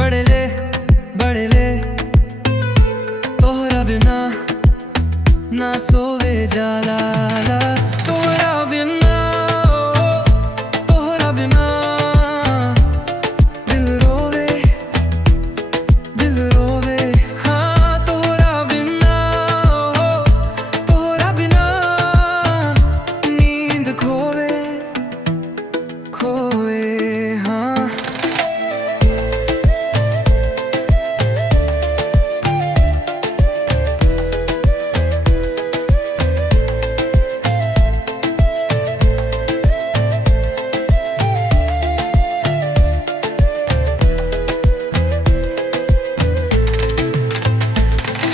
बड़े ले तोहरा बिना ना सोवे जाला तोहरा बिना दिल रोवे हाँ तोहरा बिना नींद खोवे हाँ।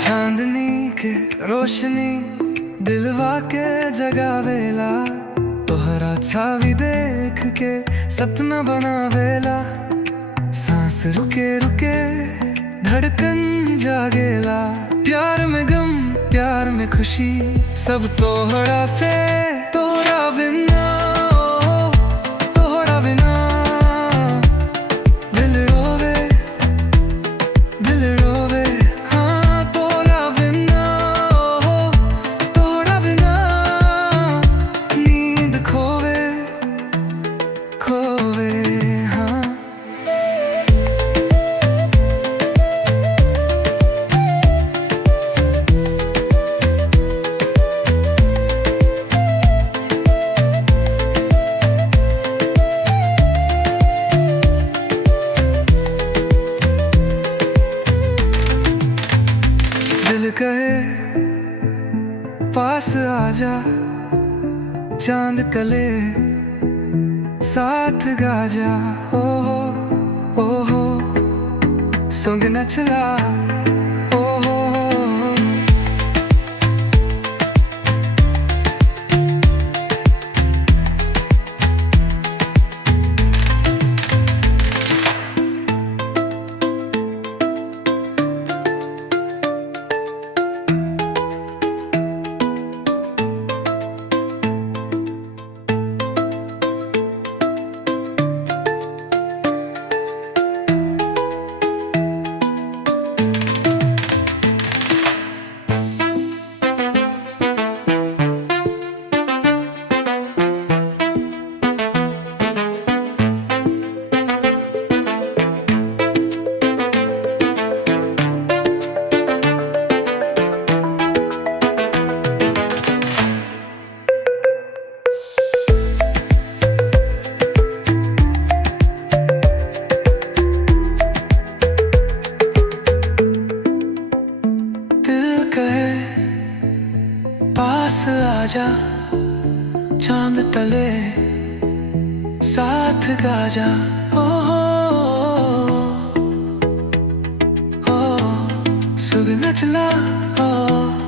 चांदनी के रोशनी दिलवा के जगावेला तोहरा छावी देख के सपना बनावेला सांस रुके रुके धड़कन जागेला प्यार में गम प्यार में खुशी सब तोहरा से तोहरा बिना दिल रोवे हाँ तोहरा बिना नींद खोवे हाँ। दिल कहे पास आजा चांद तले साथ गाजा ओ हो संग न चला ओ हो। पास आजा चांद तले साथ गाजा ओ सुग न चला ओ।